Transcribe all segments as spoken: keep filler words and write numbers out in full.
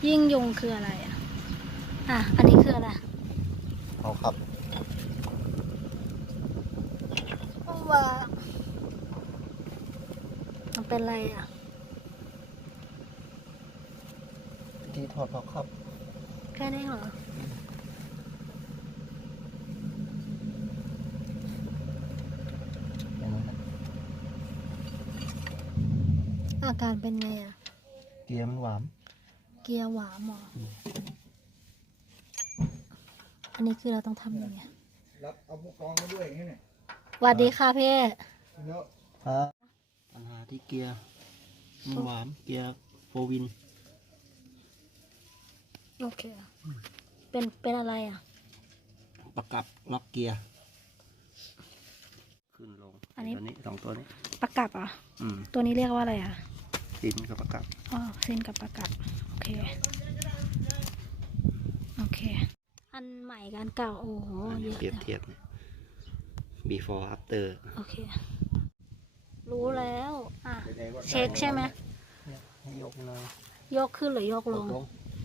ยิ่งยงคืออะไรอ่ะอ่ะอันนี้คืออะไรเอาครับว่ามันเป็นอะไรอ่ะที่ถอดเอาครับแค่นี้เหรออาการเป็นไงอ่ะเกียร์มันหวานเกียร์หวานหรออันนี้คือเราต้องทำยังไงรับเอาพวกกองมาด้วยอย่างนี้เนี่ยสวัสดีค่ะพี่เยอะฮะปัญหาที่เกียร์มันหวานเกียร์โฟวินโอเคเป็นเป็นอะไรอ่ะประกับล็อกเกียร์ขึ้นลงอันนี้ตัวนี้สองตัวนี้ประกับอ่ะอืมตัวนี้เรียกว่าอะไรอ่ะซินกับประกับอ๋อซินกับประกับโอเคโอเคอันใหม่กันเก่าโอ้โหเยอะเปรียบเทียบ before after โอเครู้แล้วอ่ะเช็คใช่ไหมให้ยกเลยยกขึ้นหรือยกลง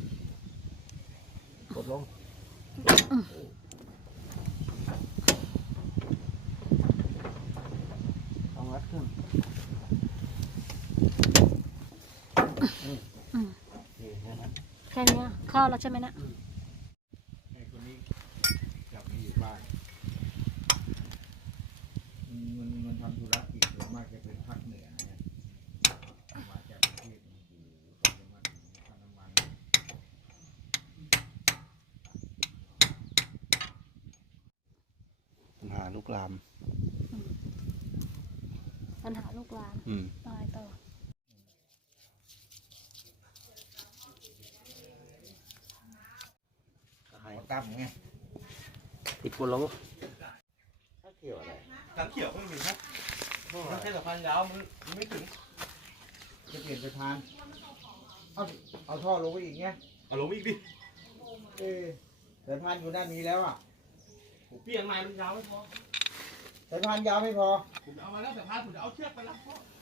กดลงเอางัดขึ้นแค่นี้เข้าแล้วใช่ไหมนะไอ้คนนี้กลับมาอยู่บ้านมันมันทำธุรกิจส่วนมากจะเป็นภาคเหนือนะมาจากประเทศอยู่ปัจจุบันค่าน้ำมันปัญหาลูกลามปัญหาลูกหลานอะไรต่อตั้มไงติดกุลงถ้าเขียวอะไรตั้งเขียวไม่มีครับต้องใช้สะพานยาวมันไม่ถึงจะเปลี่ยนสะพานเอาเอาท่อลงไปอีกไงเอาลงอีกดิเออสะพานอยู่ด้านนี้แล้วอ่ะผมเปลี่ยนใหม่มันยาวไม่พอสะพานยาวไม่พอผมเอามาแล้วสะพานผมจะเอาเชือกไปรับพ่อ